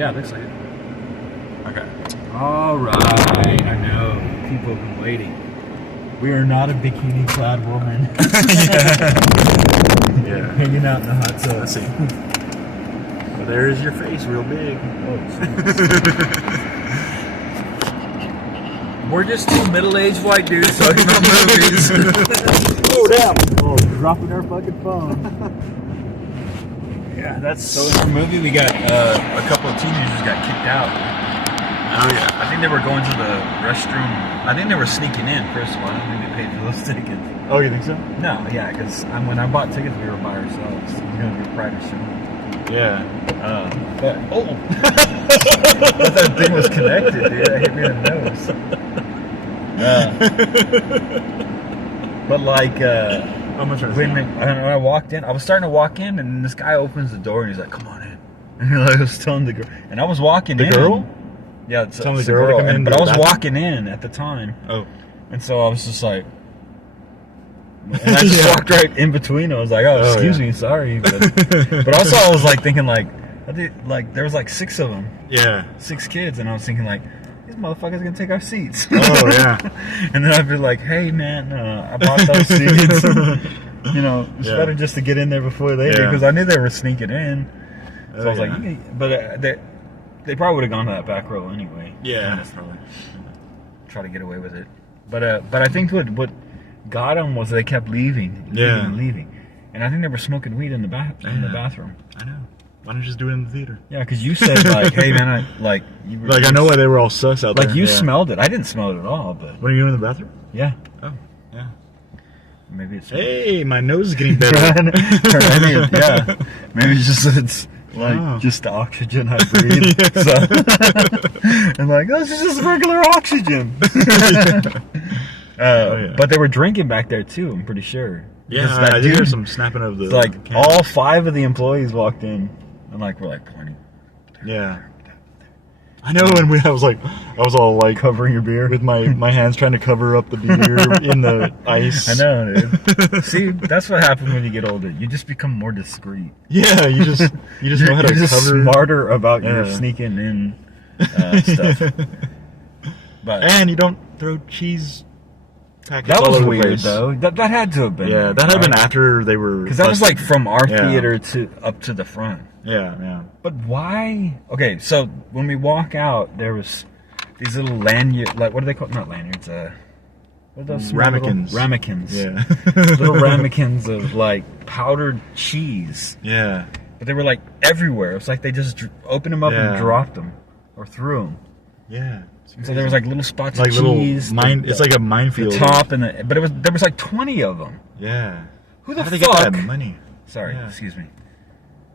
Yeah, it looks like it. Okay. All right. I know. People have been waiting. We are not a bikini-clad woman. Yeah. Hanging out in the hot sun. Let's see. Well, there's your face, real big. Oh, we're just two middle-aged white dudes talking about movies. Oh, damn. Oh, dropping our fucking phone. Yeah, that's... So in our movie, we got a couple of teenagers got kicked out. Oh, yeah. I think they were going to the restroom. I think they were sneaking in, first of all. I don't think they paid for those tickets. Oh, you think so? No, yeah, because when I bought tickets, we were by ourselves. It was going to be a private show. Yeah. But, that thing was connected, dude. That hit me in the nose. But like, How much are when I walked in, I was starting to walk in, and this guy opens the door, and he's like, "Come on in." And I was telling the girl, and I was walking in. The girl? Yeah, it's telling a the girl to come in. but I was walking in at the time. Oh. And so I was just like, and I just walked right in between. I was like, "Oh, excuse me, sorry." But also I was like thinking like there was like 6 of them. Yeah. 6 kids, and I was thinking like, these motherfuckers are gonna take our seats. Oh yeah. And then I'd be like, "Hey man, I bought those seats." You know, it's better just to get in there before they did, because I knew they were sneaking in. So I was like, but they probably would have gone to that back row anyway. Yeah, that's probably. Try to get away with it. But I think what got them was they kept leaving. Leaving. And I think they were smoking weed in the bathroom. I know. Why don't you just do it in the theater? Yeah, because you said like, "Hey man, I know why they were all sus out there. Like you smelled it. I didn't smell it at all, but were you in the bathroom? Yeah. Oh, yeah. Maybe it's hey, my nose is getting better. Maybe it's like just the oxygen I breathe. So I'm like, oh, this is just regular oxygen. But they were drinking back there too. I'm pretty sure. Yeah, I did hear some snapping of the. Like all 5 of the employees walked in, and like we're like pointing. Yeah. I know, and I was all like covering your beer with my hands trying to cover up the beer in the ice. I know, dude. See, that's what happens when you get older. You just become more discreet. Yeah, you just know how to you're cover. Smarter about your sneaking in stuff. And you don't throw cheese packets. That was all over weird, the place. though. That had to have been. Yeah, that had been after they were. Because that was like from our theater up to the front. Yeah. But why? Okay, so when we walk out, there was these little lanyards. Like, what are they called? Not lanyards. What are those? Ramekins. Ramekins. Yeah. Little ramekins of like powdered cheese. Yeah. But they were like everywhere. It was like they just opened them up and dropped them or threw them. Yeah. So there was like little spots like of cheese. It's like a minefield. The top but there was like 20 of them. Yeah. Who the How fuck? do they get that money? Sorry, excuse me.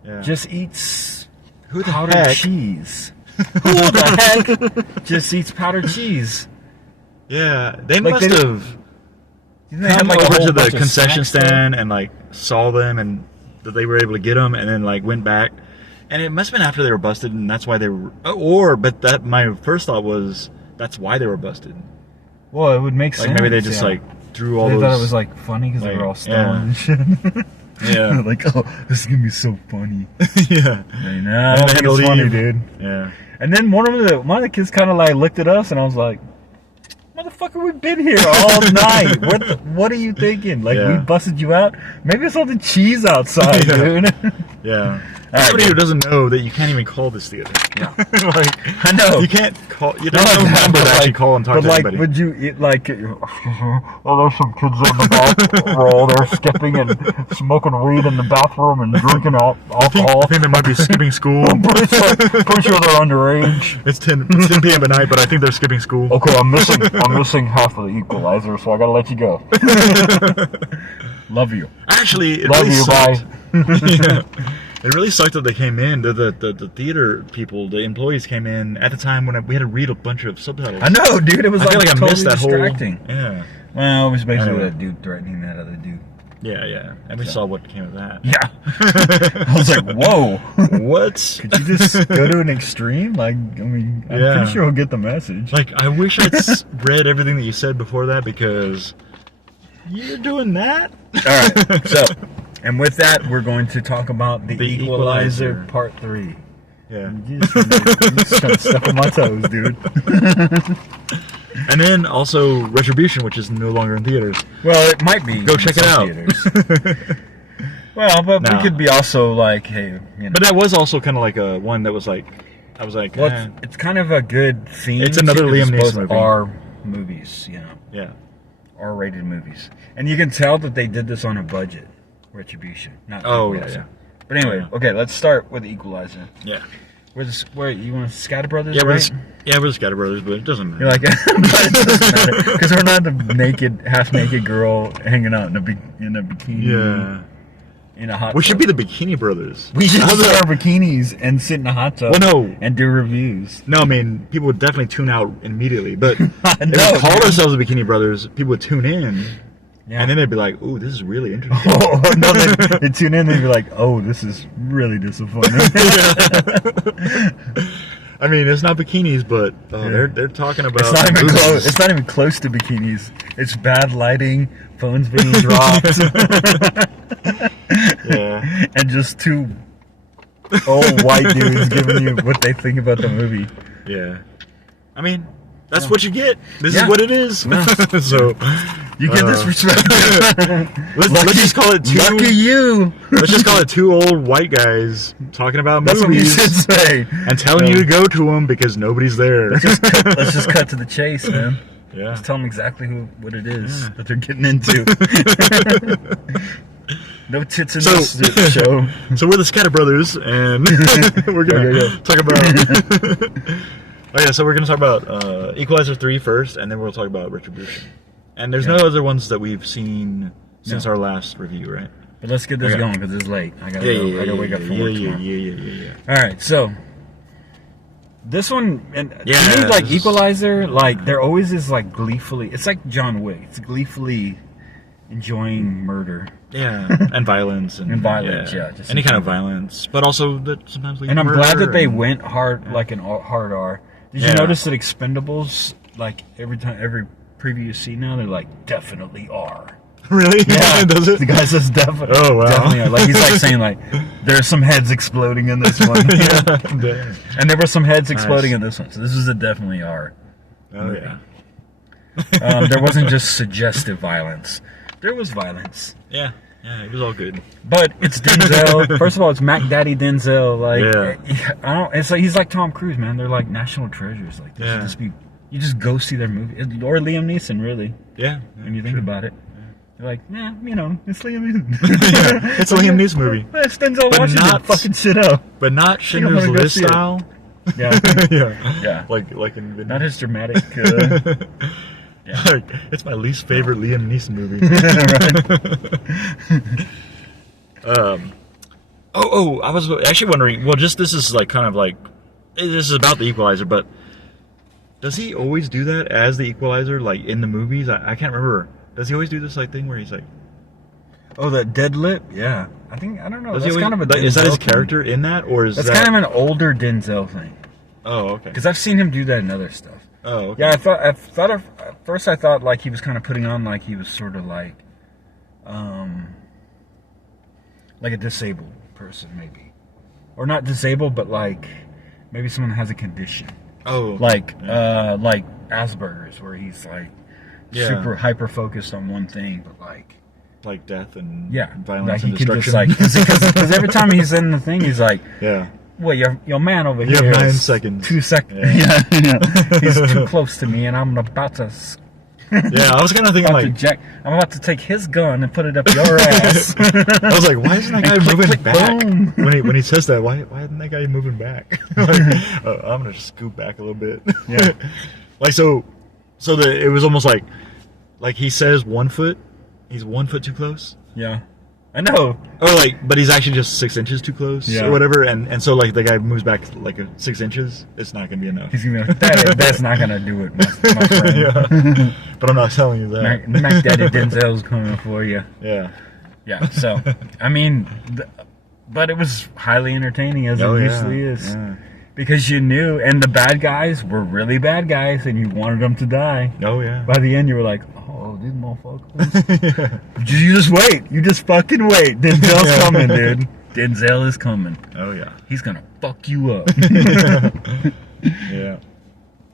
Yeah. Just eats powdered powdered cheese. Who the heck just eats powdered cheese? Yeah, they Like must have come over to the concession stand and like saw them and that they were able to get them, and then like went back. And it must have been after they were busted, and that's why they were. But my first thought was that's why they were busted. Well, it would make sense. Like maybe they just like threw all those. They thought it was like funny because they were all stoned and shit. Yeah. Like, oh, this is gonna be so funny. Yeah. I don't think it's funny, dude. Yeah. And then one of the kids kind of like looked at us, and I was like, "Motherfucker, we've been here all night. What are you thinking? Like we busted you out? Maybe it's all the cheese outside, dude." Yeah. Somebody who doesn't know that you can't even call this theater. Yeah. Like, I know. You can't call. You don't have a number to actually call and talk to anybody. But like, would you like? Oh, there's some kids in the back row. They're skipping and smoking weed in the bathroom and drinking alcohol. I think they might be skipping school. I'm pretty sure they're underage. It's 10 p.m. at night, but I think they're skipping school. Okay, I'm missing half of the equalizer, so I gotta let you go. Love you. Actually, it love really you. sucked. Bye. It really sucked that they came in. The theater people, the employees came in at the time when we had to read a bunch of subtitles. I know, dude. It was I feel like I totally missed that distracting. whole. Yeah. Well, it was basically that dude threatening that other dude. Yeah. And we saw what came of that. Yeah. I was like, whoa. What? Could you just go to an extreme? Like, I mean, I'm pretty sure we'll get the message. Like, I wish I'd read everything that you said before that, because you're doing that? All right. So, and with that, we're going to talk about the Equalizer Part 3. Yeah. You just trying to step on my toes, dude. And then also Retribution, which is no longer in theaters. Well, it might be. Go check it out. Well, but we could be also like, hey, you know. But that was also kind of like a one that was like, I was like, well, it's kind of a good theme. It's another Liam Neeson movie. R movies, you know. Yeah. R-rated movies, and you can tell that they did this on a budget. Retribution, not yeah. But anyway, okay, let's start with the Equalizer. Yeah. Where you want ScatterBreaker-the? Yeah, right? we're the ScatterBreaker-the, but it doesn't matter. You're like, but it doesn't matter because we're not the half-naked girl hanging out in a bikini. Yeah. In a hot tub. We should be the Bikini Brothers. We should wear our bikinis and sit in a hot tub. Well, no. And do reviews. No, I mean, people would definitely tune out immediately. But if we called ourselves the Bikini Brothers, people would tune in. Yeah. And then they'd be like, ooh, this is really interesting. Oh, no, they'd tune in and they'd be like, oh, this is really disappointing. I mean, it's not bikinis, but they're talking about... It's not even close. It's not even close to bikinis. It's bad lighting, phones being dropped. Yeah. And just two old white dudes giving you what they think about the movie. Yeah. I mean, that's what you get. This is what it is. So you get this respect. let's just call it two. Lucky you. Let's just call it two old white guys talking about movies. That's what you should say. And telling you to go to them because nobody's there. Let's just cut to the chase, man. Yeah. Just tell them exactly what it is that they're getting into. No tits in this show. So we're the ScatterBreaker-the, and we're gonna talk about. Oh yeah, so we're gonna talk about Equalizer 3 first, and then we'll talk about Retribution. And there's no other ones that we've seen since our last review, right? But let's get this going because it's late. I gotta go. I gotta wake up for work tomorrow. Yeah. All right, so this one, and to me, like Equalizer, like there always is like gleefully. It's like John Wick. It's gleefully enjoying murder. Yeah, and violence and violence. Yeah, just any kind of violence, but also that sometimes. And I'm glad that they went hard, like an hard R. Did you notice that Expendables, like every preview you see now, they're like definitely R. Really? Yeah. Does it? The guy says definitely. Oh wow. Definitely R. Like he's like saying like there's some heads exploding in this one. And there were some heads exploding in this one, so this is a definitely R. Oh yeah. There wasn't just suggestive violence. There was violence. Yeah, it was all good. But it's Denzel. First of all, it's Mac Daddy Denzel. Like, I don't. It's like he's like Tom Cruise, man. They're like national treasures. Like, you just go see their movie, or Liam Neeson, really. Yeah. When you think about it, you're like, it's Liam Neeson. It's a Liam Neeson movie. It's Denzel Washington fucking shit up. But not Schindler's List style. Yeah. Yeah. Like in not his dramatic. Yeah. Like, it's my least favorite Liam Neeson movie. I was actually wondering. Well, this is like kind of like this is about the Equalizer, but does he always do that as the Equalizer, like in the movies? I can't remember. Does he always do this like thing where he's like, oh, that dead lip? Yeah, I don't know. That's kind of a Denzel is that his character in that, or is that's kind of an older Denzel thing? Oh, okay. Because I've seen him do that in other stuff. Oh, okay. Yeah, at first I thought like he was kind of putting on like he was sort of like a disabled person maybe, or not disabled, but like maybe someone that has a condition. Oh, like Asperger's, where he's like super hyper focused on one thing, but like death and like violence and destruction. Because every time he's in the thing, he's like, well, your man over here. You have 9 seconds. 2 seconds. Yeah. He's too close to me, and I'm about to. I was kind of thinking like, I'm about to take his gun and put it up your ass. I was like, why isn't that guy moving back? When he says that, why isn't that guy moving back? I'm gonna just scoot back a little bit. Yeah. Like so it was almost like he says 1 foot, he's 1 foot too close. Yeah. I know. Or but he's actually just 6 inches too close or whatever, and so like the guy moves back like 6 inches, it's not gonna be enough. He's gonna be like, that's not gonna do it, my friend. Yeah. But I'm not telling you that. Mac Daddy Denzel's coming for you. Yeah. Yeah. So I mean, but it was highly entertaining as it usually is. Yeah. Because you knew, and the bad guys were really bad guys, and you wanted them to die. Oh yeah. By the end, you were like, oh, these motherfuckers. You just wait. You just fucking wait. Denzel's coming, dude. Denzel is coming. Oh yeah. He's gonna fuck you up. Yeah.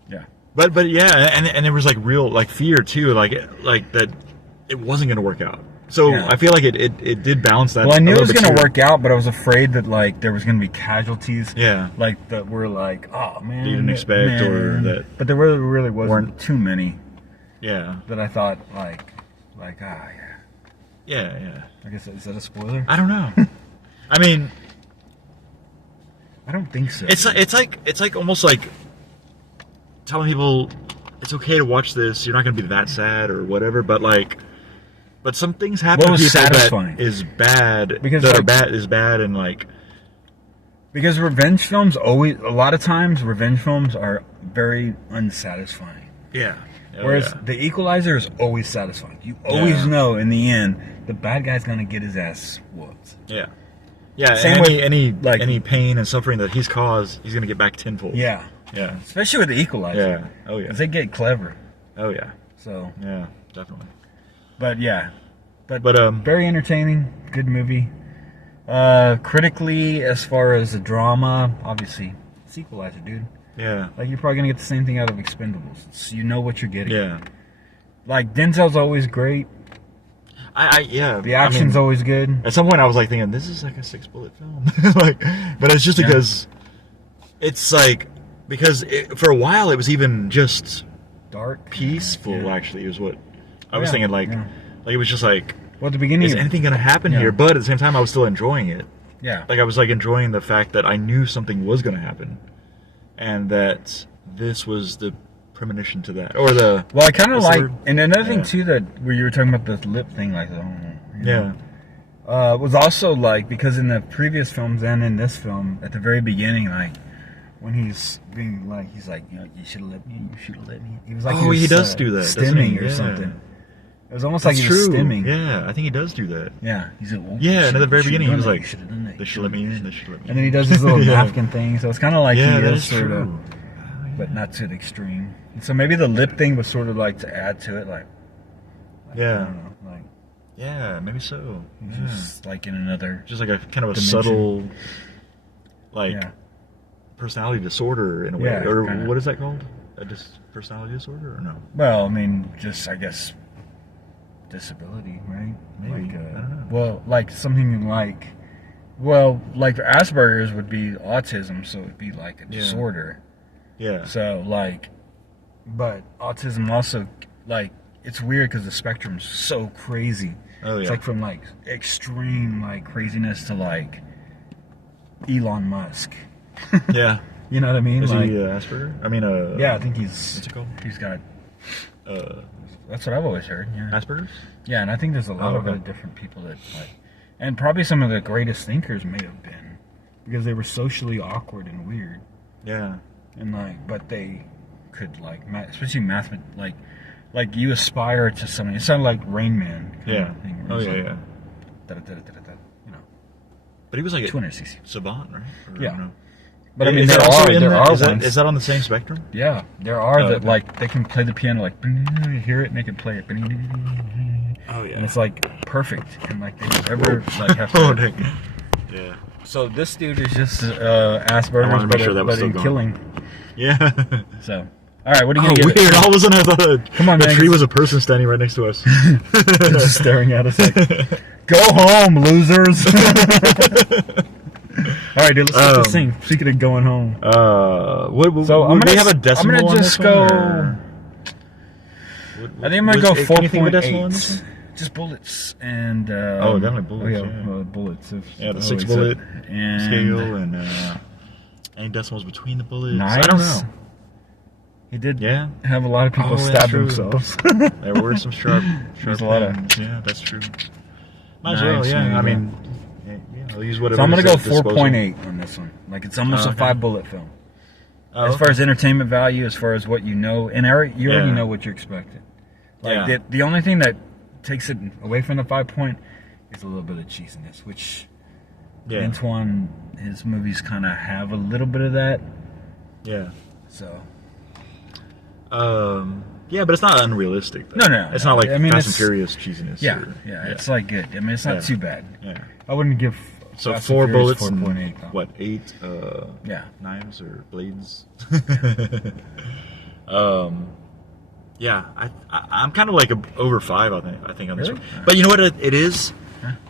Yeah. But yeah, and there was like real like fear too, like that it wasn't gonna work out. So Yeah. I feel like it did balance that. Well, I knew a it was little bit gonna too. work out, but I was afraid that like there was gonna be casualties. Yeah. Like that were like, oh man, You didn't expect, or that But there really wasn't weren't- too many Yeah. that I thought like yeah. Yeah. I guess is that a spoiler? I don't know. I mean, I don't think so. it's like almost like telling people it's okay to watch this. You're not going to be that sad or whatever. But some things happen What to was people satisfying? that is bad. Because, that are like- bad is bad, and like Because revenge films always, a lot of times, revenge films are very unsatisfying. yeah. Oh, Whereas yeah. The Equalizer is always satisfying. You always Yeah. know in the end the bad guy's gonna get his ass whooped. Yeah. Yeah. Same and with, any pain and suffering that he's caused, he's going to get back tenfold. Yeah, Yeah. especially with The Equalizer. Yeah. Oh yeah. 'Cause they get clever. Oh yeah. So, Yeah. Definitely. but yeah, but But very entertaining, good movie. Critically, as far as the drama, obviously, it's Equalizer, dude. yeah. Like you're probably gonna get the same thing out of Expendables. So you know what you're getting. Yeah. Like Denzel's always great. Yeah. The action's always good. At some point, I was like thinking, this is like a 6-bullet film. But it's just Yeah. because it's like for a while it was even just Dark, peaceful. Yeah. Actually, is what I was Yeah, thinking. Like yeah. it was just like, Well, at the beginning, is anything gonna happen Yeah. here? But at the same time, I was still enjoying it. Yeah. Like I was like enjoying the fact that I knew something was gonna happen, and that this was the premonition to that, or the Well, I kind of what's the like, word? and another thing Yeah. too that where you were talking about the lip thing, like, Yeah. was also like because in the previous films and in this film, at the very beginning, like when he's being like, he's like, you know, you should have let me, you should have let me. He was like, Oh, he does do that, doesn't he? stimming or Yeah. something. It was almost That's like he was true. stimming. Yeah, I think he does do that. Yeah, he's like, well, Yeah, you and at the should- very you should beginning, have he was done that, like, you should have done that, they you should let me have in, done they that. should let me in. And then he does his little Yeah. napkin thing, so it's kind of like Yeah, he that is is sort of, true. but not to the extreme. And so maybe the lip thing was sort of like to add to it, like I Yeah. don't know, like Yeah, maybe so. Yeah. just like in another. Just like a kind of a Dimension. subtle, like Yeah. personality disorder in a way, Yeah, or kinda. what is that called? A personality disorder, or no? Well, I mean, just I guess disability, right? Maybe. Like, I don't know. well, like something like, well, like Asperger's would be autism, so it'd be like a Yeah. disorder. Yeah. So like, but autism also like it's weird because the spectrum's so crazy. Oh yeah. It's like from like extreme like craziness to like Elon Musk. Yeah. You know what I mean? Is like, he Asperger? I mean, yeah, I think he's. what's it called? He's got. Uh, That's what I've always heard. Yeah. Asperger's? Yeah, and I think there's a lot Oh, of okay. other different people that like, and probably some of the greatest thinkers may have been, because they were socially awkward and weird, Yeah. and like, but they could like, especially math, like you aspire to something. It sounded like Rain Man. Kind Yeah. Of thing, where Oh it's yeah, like, yeah. da-da-da-da-da-da, you know, But he was like a 260. savant, right? Or, Yeah. no? But I mean, Is there that also in are that- is ones. that, is that on the same spectrum? Yeah, there are Oh, that okay. like they can play the piano like you hear it and they can play it. Oh yeah. And it's like perfect, and like they never like have Oh, to. dang. Yeah. So this dude is just I Asperger's, wanted to make sure that was but in still killing. Yeah. So, all right, what are you Oh, gonna weird. give it? All of a sudden, I thought Come on, the man. tree was a person standing right next to us. Just staring at us like, "Go home, losers!" All right, dude, let's get this thing. Speaking of going home, What? So would I'm we gonna have a I'm decimal gonna on just this one, go. or- I think I'm gonna go Can you think of a decimal on 4.8. this one? Just bullets and. Oh, definitely bullets, yeah. Bullets. Yeah, the Oh, 6-bullet and scale and any decimals between the bullets. knives. I don't know. He did Yeah, have a lot of people Oh, that's stab true. themselves. there were some sharp There's a lot of- pens. Yeah, that's true. Might as well. Knives, Yeah, yeah. I mean, yeah, I'll use whatever. So I'm gonna is go at disposal. 4.8 on this one. Like it's almost Oh, a okay. 5-bullet film. Oh, As far as entertainment value, as far as what you know, and you already Yeah. know what you're expecting. Like Yeah. the only thing that takes it away from the 5 point is a little bit of cheesiness, which yeah, Antoine, his movies kind of have a little bit of that. yeah. So Yeah, but it's not unrealistic. Though. No, It's no. not like I mean, Fast and it's- Furious cheesiness. yeah, or- yeah, it's like good. I mean, it's not Yeah. too bad. Yeah. I wouldn't give So Fast 4 and Furious bullets and 4.8. what, 8 Yeah. knives or blades? Yeah, I'm kind of like over 5. I think on this Really? one. But you know what it is?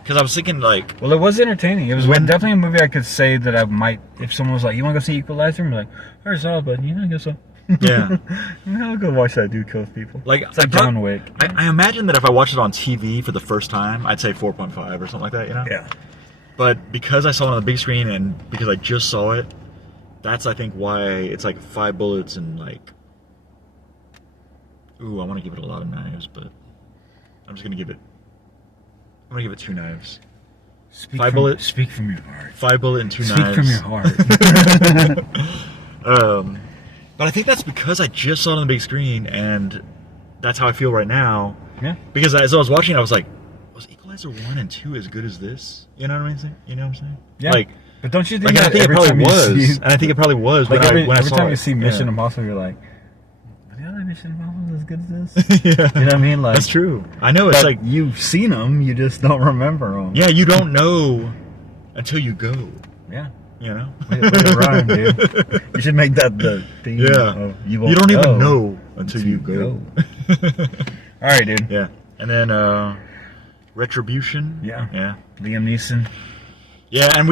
Because I was thinking like, well, it was entertaining. It was definitely a movie I could say that I might, if someone was like, "You want to go see Equalizer?" I'm like, "I already saw it, but I guess so." yeah, I'll go watch that dude kill people. like It's like John Wick. I imagine that if I watched it on TV for the first time, I'd say 4.5 or something like that. You know? Yeah. But because I saw it on the big screen and because I just saw it, that's I think why it's like 5 bullets and like. Ooh, I want to give it a lot of knives, but I'm just gonna give it. I'm gonna give it 2 knives. Speak 5 bullet. Speak from your heart. 5 bullet and 2 Speak knives. from your heart. But I think that's because I just saw it on the big screen, and that's how I feel right now. Yeah. Because as I was watching, I was like, was Equalizer 1 and 2 as good as this? You know what I mean? You know what I'm saying? Yeah. Like, but don't you think I think it every probably time you was, see, and I think it probably was like when I every saw time it. you see Mission Yeah. Impossible, you're like, are the other Mission Impossible as good as this? Yeah. You know what I mean? Like, That's true. I know it's but like, you've seen them, you just don't remember them. yeah, you don't know until you go. Yeah. You know? Way to rhyme, dude. You should make that the theme. Yeah. You You don't even know until you go. All right, dude. Yeah. And then Retribution. Yeah. Yeah. Liam Neeson. Yeah, and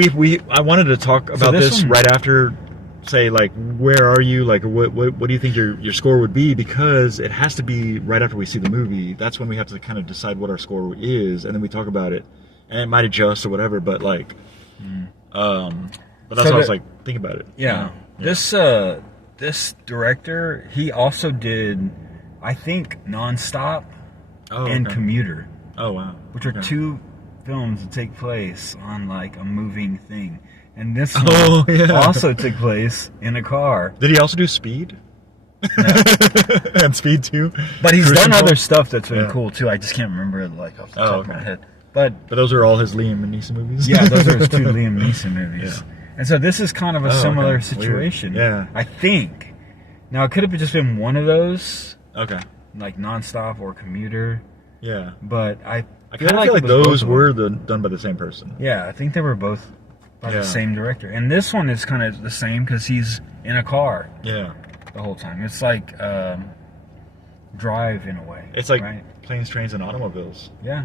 I wanted to talk about this one- right after, say, like, where are you? Like, what do you think your score would be? Because it has to be right after we see the movie. That's when we have to kind of decide what our score is, and then we talk about it. And it might adjust or whatever, but like, but that's So what I was like, think about it. Yeah. This director, he also did, I think, Nonstop and okay. Commuter, Oh, wow. which are Okay. 2 films that take place on like a moving thing. And this Oh, one yeah. also took place in a car. Did he also do Speed? And Speed 2? But he's Cruise done Control? other stuff that's been Yeah. cool too. I just can't remember it like off the top of my okay. head. But But those are all his Liam Neeson movies? yeah, those are his 2 Liam Neeson movies. Yeah. And so this is kind of a similar okay. situation. Weird. Yeah. I think. Now it could have just been one of those, Okay. like Nonstop or Commuter, Yeah. but I kind of feel like it was both those of them. were done by the same person. Yeah, I think they were both by Yeah. the same director. And this one is kind of the same because he's in a car Yeah. the whole time. It's like Drive in a way. It's like right? Planes, Trains, and Automobiles. Yeah.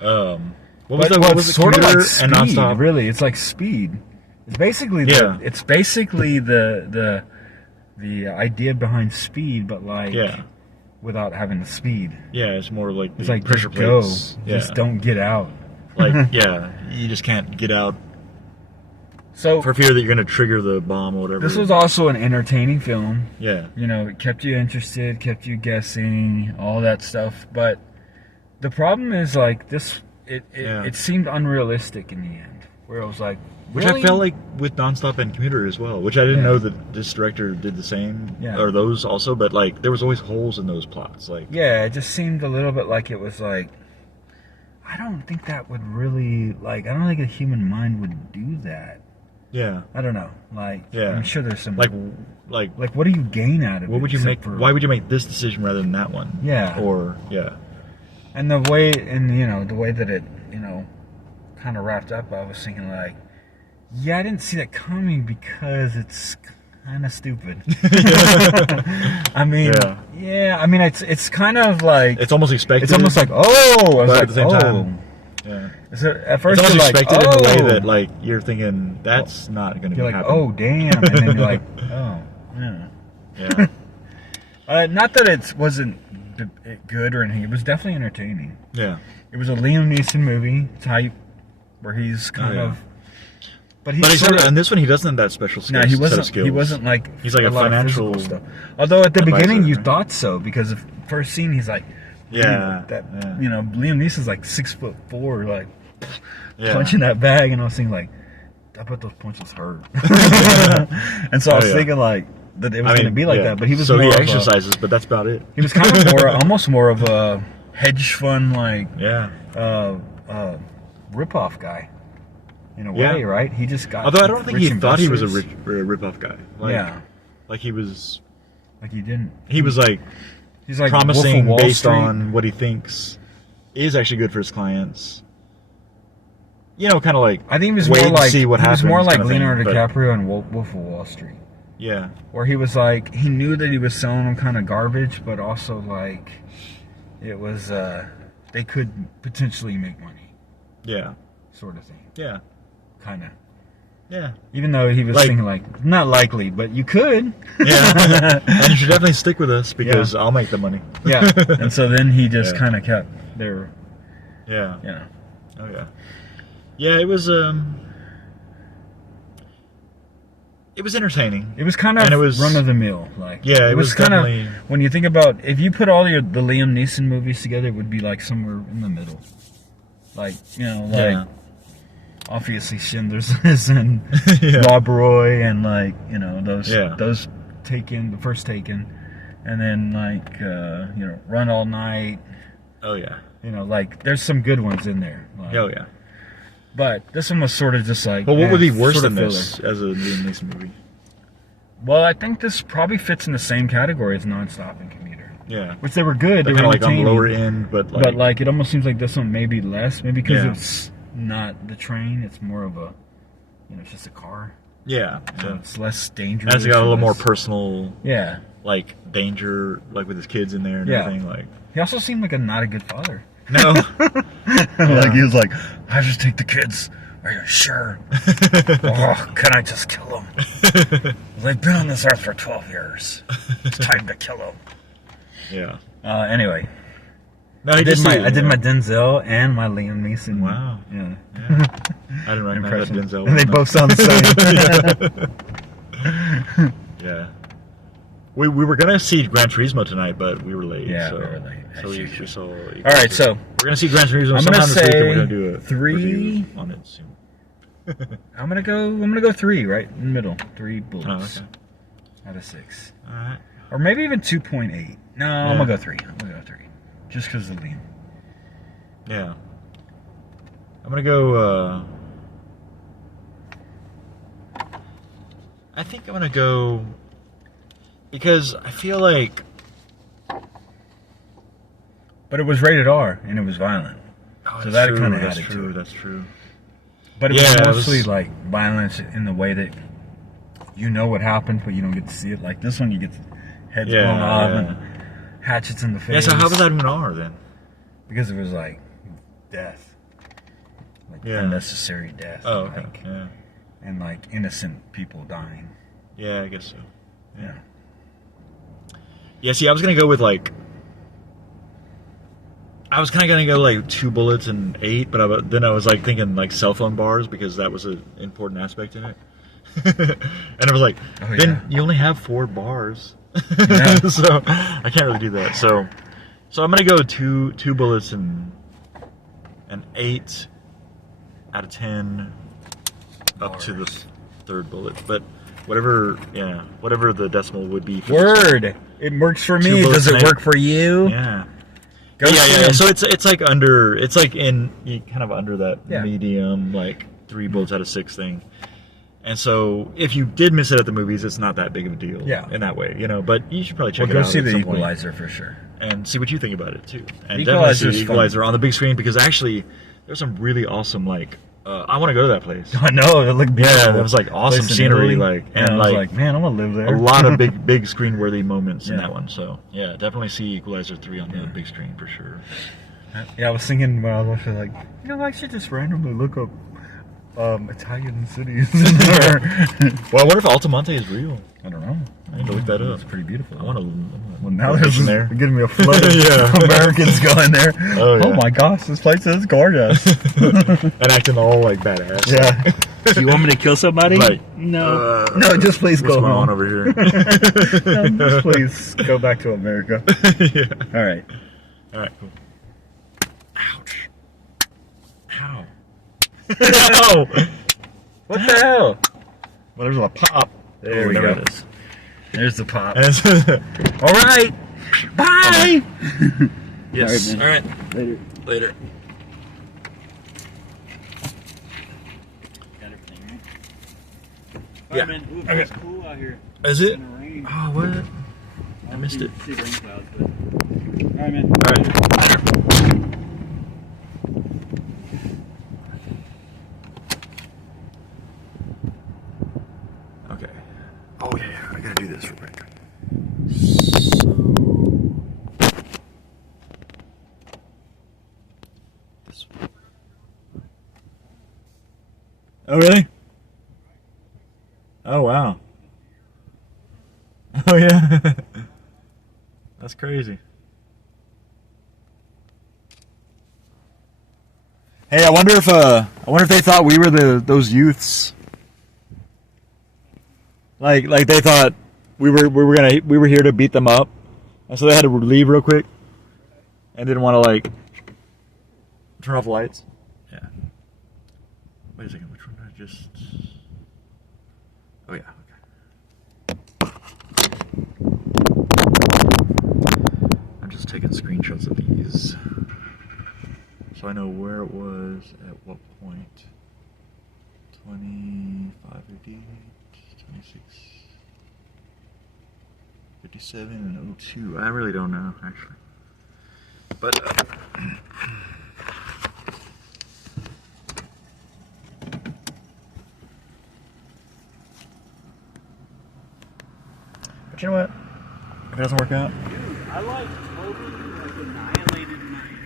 No. What But what was it? sort of like Commuter Speed, and Nonstop? really. It's like Speed. It's basically the idea behind Speed, but like Yeah. without having the speed. Yeah, it's more like It's the like pressure just go, plates. Yeah. just don't get out. Like, yeah, you just can't get out So for fear that you're going to trigger the bomb or whatever. this was also an entertaining film. Yeah. You know, it kept you interested, kept you guessing, all that stuff. But the problem is like this. It seemed unrealistic in the end, where it was like, Which really? I felt like with Nonstop and Commuter as well, which I didn't Yeah. know that this director did the same, Yeah. or those also, but like there was always holes in those plots. Like, Yeah, it just seemed a little bit like it was like, I don't think that would really, like, I don't think a human mind would do that. yeah, I don't know. Like, Yeah. I'm sure there's some, like like what do you gain out of it? what would you make? except for- Why would you make this decision rather than that one? Yeah. Or yeah, And the way, the way that it, kind of wrapped up, I was thinking like, yeah, I didn't see that coming because it's kind of stupid. I mean, I mean, it's kind of like, it's almost expected. it's almost like, oh, I was but like, at the same oh. time, yeah. So at It's first almost you're like, expected in a way oh. that like you're thinking that's not going to be You're like, happening. oh, damn. And then you're like, oh, yeah. Yeah, Not that it wasn't good or anything. It was definitely entertaining. yeah. It was a Liam Neeson movie type where he's kind yeah. of... But he's sort of, in this one, he doesn't have that special skill. No, he set wasn't. of skills. He wasn't like. He's like a lot of financial physical stuff. Although at the advisor, beginning you right? thought so because the first scene he's like, Yeah, that yeah. Liam Neeson's like 6'4", like Yeah. punching that bag, and I was thinking like, I bet those punches hurt. And so I was thinking like that it was going to be like that, but he was so more he of exercises, but that's about it. he was kind of more, almost more of a hedge fund like rip-off guy. In a way, right? He just got. Although I don't think he rich thought he was a investors. rip-off guy. Like, Yeah. Like he was. Like he didn't. He was like He's like promising Wolf of Wall based Street. on what he thinks is actually good for his clients. kind of like I think he was wait more and like see what he was happens. more like kind of thing, Leonardo but- DiCaprio and Wolf of Wall Street, Yeah. where he was like he knew that he was selling them kind of garbage, but also like it was they could potentially make money, Yeah. sort of thing, Yeah. kind of. Yeah. Even though he was Like- thinking like not likely, but you could. Yeah. And you should definitely stick with us because I'll make the money. Yeah. And so then he just Yeah. kind of kept there. Yeah. Yeah. Oh yeah. Yeah, it was entertaining. It was kind of And it was- run of the mill, like Yeah, it it was was kind of definitely- when you think about if you put all the Liam Neeson movies together, it would be like somewhere in the middle, like Yeah. obviously Schindler's List and Yeah. Rob Roy and like Yeah. those Taken, the first Taken, and then like Run All Night, Oh yeah. like there's some good ones in there. Like, Oh yeah. but this one was sort of just like. But what would be worse sort of than filler. this as a Liam Neeson movie? Well, I think this probably fits in the same category as Nonstop and Commuter, Yeah. which they were good. They They're were kind of like on the entertaining. lower end, but like It almost seems like this one may be less, maybe because Yeah. it's not the train. It's more of a, it's just a car, yeah. so it's less dangerous. Has got a little more less- personal, Yeah, like danger, like with his kids in there and Yeah. everything. Like he also seemed like not a good father. no. Like he was like, I just take the kids. Are you sure? Oh, can I just kill them? They've been on this earth for 12 years. It's time to kill them. Yeah. Anyway, No, I did my Denzel and my Liam Neeson. Wow. Yeah. Yeah. I didn't recognize that Impression. Denzel. And they both sound the same. Yeah. We were gonna see Gran Turismo tonight, but we were late. Yeah, so, we were late, So as we usual. saw. All right, so we're gonna see Gran Turismo I'm sometime gonna this week, and we're say gonna do a 3 review on it soon. I'm gonna go 3 right in the middle. 3 bullets Oh, okay. out of 6, All right. or maybe even 2.8. No, I'm gonna go 3. I'm gonna go 3, just because of Liam. Yeah. I'm gonna go. I think I'm gonna go because I feel like. But it was rated R and it was violent, Oh, so that's that true, kind of that's added to true. it. That's true. But it Yeah, it was was- mostly like violence in the way that what happened, but you don't get to see it. Like this one, you get heads Yeah, blown off yeah. and hatchets in the face. Yeah. So how was that even R then? Because it was like death, like Yeah. unnecessary death. Oh, okay. like, Yeah. and like innocent people dying. Yeah, I guess so. Yeah. Yeah, see, I was gonna go with like. I was kind of gonna go like 2 bullets and 8, but then I was like thinking like cell phone bars because that was an important aspect in it. And I was like, Oh, then yeah. you only have 4 bars, Yeah. so I can't really do that. So I'm gonna go 2 bullets and 8 out of 10 up to the Bars. 3rd bullet, but whatever the decimal would be. For Word. It works for 2 me. bullets Does it and work for you? Yeah. Go Yeah, see yeah. him. So it's like under, it's like in kind of under that Yeah. medium, like 3 bullets out of 6 thing. And so if you did miss it at the movies, it's not that big of a deal. Yeah. In that way, But you should probably check Well, it go out. see at the some point Equalizer for sure. and see what you think about it too. And Equalizer's definitely see the fun. Equalizer on the big screen because actually there's some really awesome like I want to go to that place. I know. It looked beautiful. Yeah, that was like awesome Place in scenery, Italy. like Yeah, and I was like man, I'm gonna live there. a lot of big screen worthy moments in Yeah. that one. So yeah, definitely see Equalizer 3 on the big screen for sure. Yeah, I was thinking when I was watching, like, I should just randomly look up Italian cities. Well, I wonder if Altamonte is real. I don't know. I need to look that up. It's pretty beautiful. I want to. Well, now there's there. getting me a flood of Yeah. Americans going there. Oh, yeah. My gosh, this place is gorgeous. And acting all like badass. Yeah. Do you want me to kill somebody? Like, No. No, just please What's go going home. on over here? No, just please go back to America. Yeah. All right. All right. Cool. Ouch. Ow. No. What the hell? Well, there's a pop. There we Whatever go. it is. There's the pop. And it's- All right. Bye. yes. man. All right. Later. Later. Got everything, right? Yeah. Man. Ooh, Okay. it's cool out here. Is it? It's gonna rain. Oh, what? I missed it. See rain clouds, but... All right, man. All right. do this real quick. So, oh, really? Oh, wow. Oh, yeah. That's crazy. Hey, I wonder if they thought we were those youths. Like they thought we were here to beat them up, and so they had to leave real quick, and didn't want to like turn off the lights. Yeah. Wait a second. Which one did I just? Oh yeah. Okay. I'm just taking screenshots of these, so I know where it was at what point. 25, 58, 26, 57, and 02. I really don't know, actually. But, but you know what? If it doesn't work out. Dude, I like totally like annihilated mine.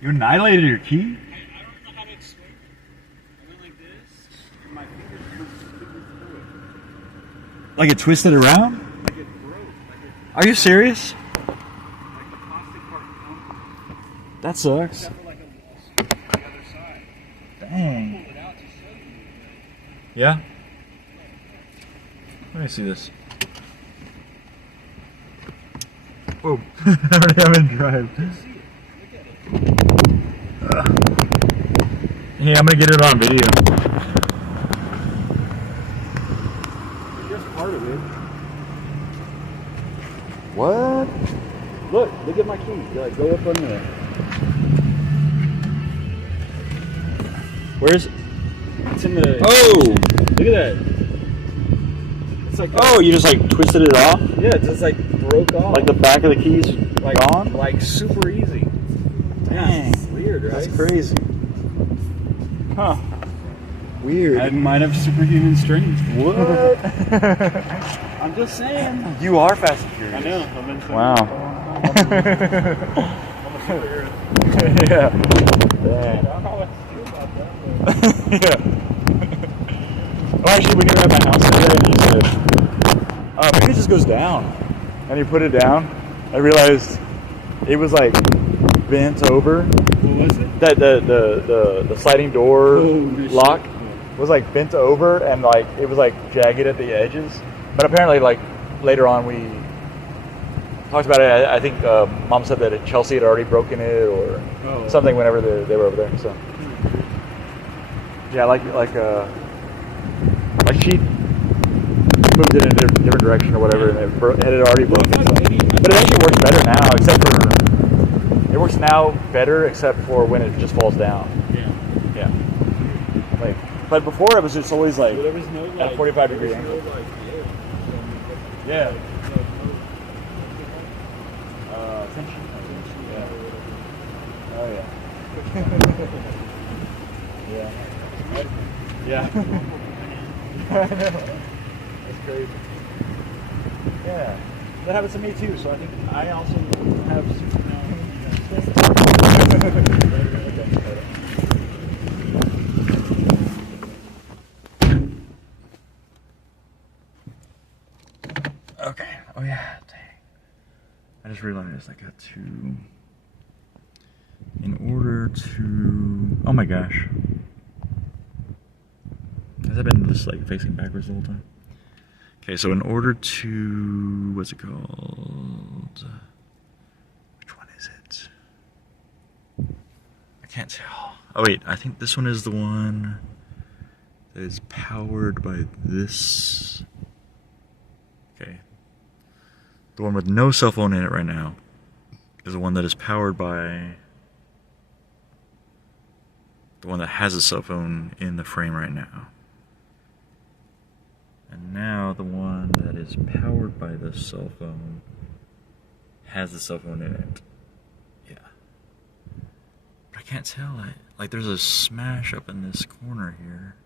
You annihilated your key? I don't know how to explain it. I went like this, and my fingers went through it. Like it twisted around? Like it broke. Are you serious? Like the plastic part crumpled. That sucks. Except for like a screw on the other side. Dang. Pull it out to show you. Yeah? Let me see this. Whoa. I already have it drive. Hey, I'm gonna get it on video. Just part of it. What? Look at my key. Like, go up on there. Where's? It's in the. Oh! Look at that. It's like. Oh, you just like twisted it off? Yeah, it just like broke off. Like the back of the keys like, gone? Like super easy. Dang. It's weird, right? That's crazy. Huh. Weird. I might have superhuman strength. What? I'm just saying. You are Fast and Furious. I know. I'm in Wow. I'm a superhero. Yeah. I don't know what to do about that. Yeah. Oh, actually, when you were at my house today, and you said, maybe it just goes down. And you put it down. I realized it was like bent over. What was it? That the sliding door lock was like bent over, and like it was like jagged at the edges. But apparently, like later on, we talked about it. I think Mom said that Chelsea had already broken it or something whenever they were over there. So yeah, like she moved it in a different direction or whatever, and it had already broken. But it actually works better now, except for it works now better, except for when it just falls down. Yeah. Like, but before it was just always like at a 45-degree angle. Yeah. Tension. Yeah. Oh yeah. Yeah. That's crazy. Yeah. That happens to me too, so I think I also have Okay. Oh yeah. Dang. I just realized I got to, in order to, oh my gosh. Has that been just like facing backwards the whole time? Okay, so in order to, what's it called? Which one is it? I can't tell. Oh wait, I think this one is the one that is powered by this. Okay. The one with no cell phone in it right now is the one that is powered by the one that has a cell phone in the frame right now. And now the one that is powered by the cell phone has the cell phone in it. Yeah. But I can't tell. Like there's a smash up in this corner here.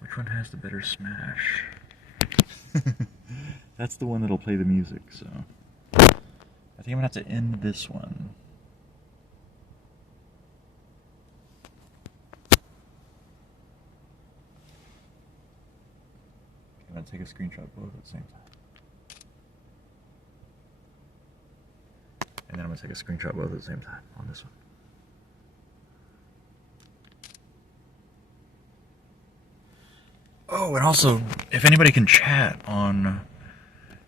Which one has the better smash? That's the one that'll play the music, so I think I'm gonna have to end this one. I'm gonna take a screenshot of both at the same time. And then I'm gonna take a screenshot of both at the same time on this one. Oh, and also, if anybody can chat on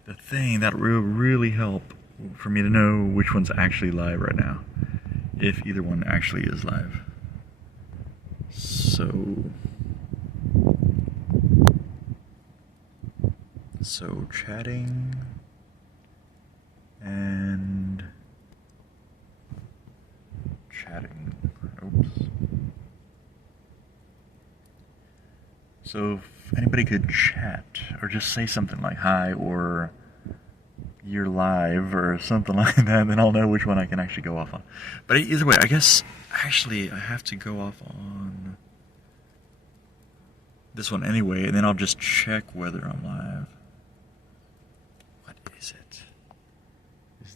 the thing, that will really help for me to know which one's actually live right now. If either one actually is live. So chatting and chatting. Oops. So if anybody could chat or just say something like hi or you're live or something like that, then I'll know which one I can actually go off on. But either way, I guess actually I have to go off on this one anyway, and then I'll just check whether I'm live. What is it? Is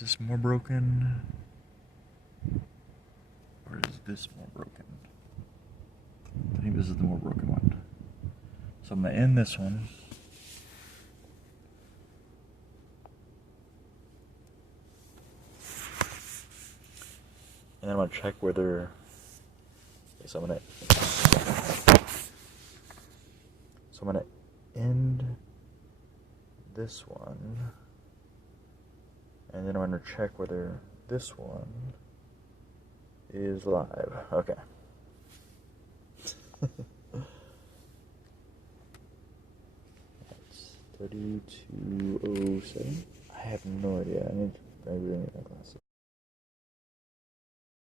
this more broken? Or is this more broken? I think this is the more broken one. So I'm going to end this one. And then I'm going to check whether... Okay, so I'm going to end this one. And then I'm going to check whether this one is live. Okay. That's 32:07. I have no idea. I really need my glasses.